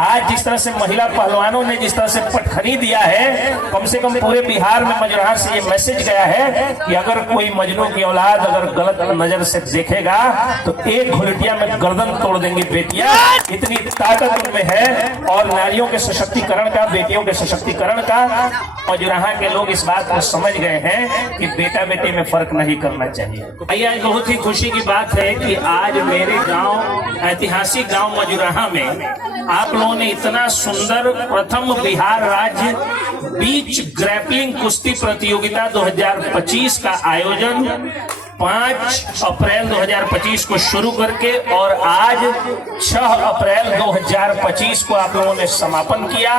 आज जिस तरह से महिला पहलवानों ने जिस तरह से पटखनी दिया है, कम से कम पूरे बिहार में मजराहा से ये मैसेज गया है कि अगर कोई मजनू की औलाद अगर गलत नजर से देखेगा तो एक घुलटिया में गर्दन तोड़ देंगी बेटियां। इतनी ताकत उनमें है। और नारियों के सशक्तिकरण का, बेटियों के सशक्तिकरण का मजराहा के लोग इस बात को समझ गए हैं कि बेटा बेटी में फर्क नहीं करना चाहिए। भैया बहुत ही खुशी की बात है कि आज मेरे गांव, ऐतिहासिक गांव मजराहा में आप लोगों ने इतना सुंदर प्रथम बिहार राज्य बीच ग्रैपलिंग कुश्ती प्रतियोगिता 2025 का आयोजन 5 अप्रैल 2025 को शुरू करके और आज 6 अप्रैल 2025 को आप लोगों ने समापन किया।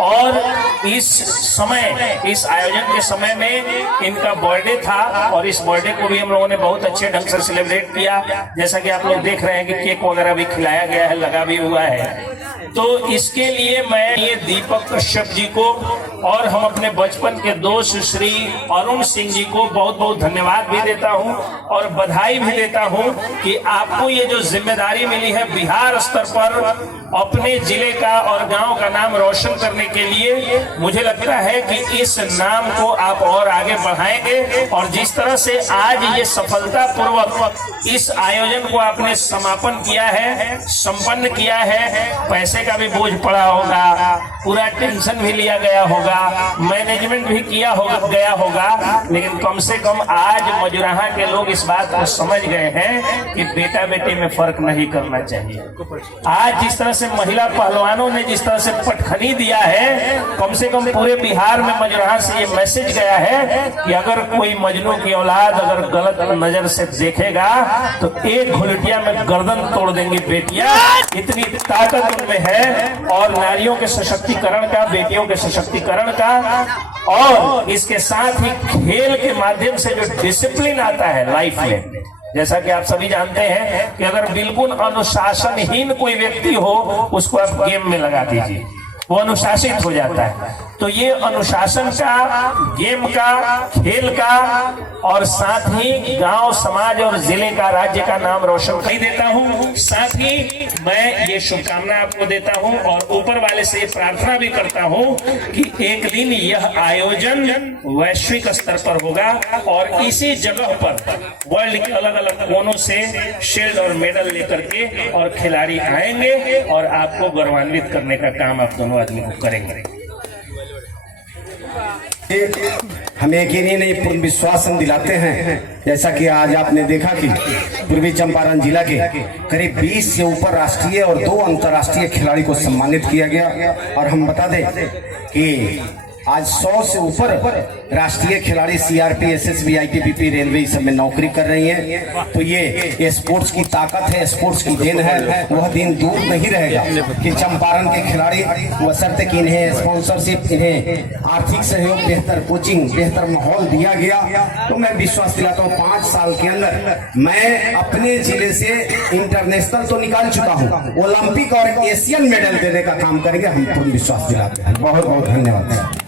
और इस समय, इस आयोजन के समय में इनका बर्थडे था और इस बर्थडे को भी हम लोगों ने बहुत अच्छे ढंग से सेलिब्रेट किया। जैसा कि आप लोग देख रहे हैं कि केक वगैरह भी खिलाया गया है, लगा भी हुआ है। तो इसके लिए मैं ये दीपक कश्यप जी को और हम अपने बचपन के दोस्त श्री अरुण सिंह जी को बहुत बहुत धन्यवाद भी देता हूं और बधाई भी देता हूं कि आपको ये जो जिम्मेदारी मिली है बिहार स्तर पर अपने जिले का और गांव का नाम रोशन करने के लिए, मुझे लगता है कि इस नाम को आप और आगे बढ़ाएंगे। और जिस तरह से आज ये सफलता पूर्वक इस आयोजन को आपने समापन किया है, संपन्न किया है, पैसे का भी बोझ पड़ा होगा, पूरा टेंशन भी लिया गया होगा, मैनेजमेंट भी किया गया होगा, लेकिन कम से कम आज मजराहा के लोग इस बात को समझ गए हैं कि बेटा बेटी में फर्क नहीं करना चाहिए। आज जिस तरह से महिला पहलवानों ने जिस तरह से पटखनी दिया है, कम से कम पूरे बिहार में मजराहा से ये मैसेज गया है कि अगर कोई मजनू की औलाद अगर गलत नजर से देखेगा तो एक घुलटिया में गर्दन तोड़ देंगी बेटियां। इतनी ताकत उनमें है। और नारियों के सशक्तिकरण का, बेटियों के सशक्तिकरण का और इसके साथ ही खेल के माध्यम से जो डिसिप्लिन आता है लाइफ में, जैसा कि आप सभी जानते हैं कि अगर बिल्कुल अनुशासनहीन कोई व्यक्ति हो उसको आप गेम में लगा दीजिए, वो अनुशासित हो जाता है। तो ये अनुशासन का, गेम का, खेल का और साथ ही गांव, समाज और जिले का, राज्य का नाम रोशन कर देता हूं। साथ ही मैं ये शुभकामना आपको देता हूं और ऊपर वाले से प्रार्थना भी करता हूं कि एक दिन यह आयोजन वैश्विक स्तर पर होगा और इसी जगह पर वर्ल्ड के अलग अलग कोनों से शील्ड और मेडल लेकर के और खिलाड़ी आएंगे और आपको गौरवान्वित करने का काम आप दोनों आदमी को करेंगे। हमें यकीन नहीं, पूर्ण विश्वास हम दिलाते हैं। जैसा कि आज आपने देखा कि पूर्वी चंपारण जिला के करीब 20 से ऊपर राष्ट्रीय और 2 अंतर्राष्ट्रीय खिलाड़ी को सम्मानित किया गया। और हम बता दें कि आज 100 से ऊपर राष्ट्रीय खिलाड़ी सीआरपी, एसएसबी, आईटीबीपी, रेलवे सब में नौकरी कर रही हैं। तो ये स्पोर्ट्स की ताकत है, स्पोर्ट्स की देन है। वह दिन दूर नहीं रहेगा कि चंपारण के खिलाड़ी बशर्ते कि इन्हें स्पॉन्सरशिप, इन्हें आर्थिक सहयोग, बेहतर कोचिंग, बेहतर माहौल दिया गया तो मैं विश्वास दिलाता हूँ 5 साल के अंदर मैं अपने जिले से इंटरनेशनल तो निकाल चुका हूँ, ओलंपिक और एशियन मेडल देने का काम करेंगे। हम पूर्ण विश्वास दिलाते हैं। बहुत बहुत धन्यवाद।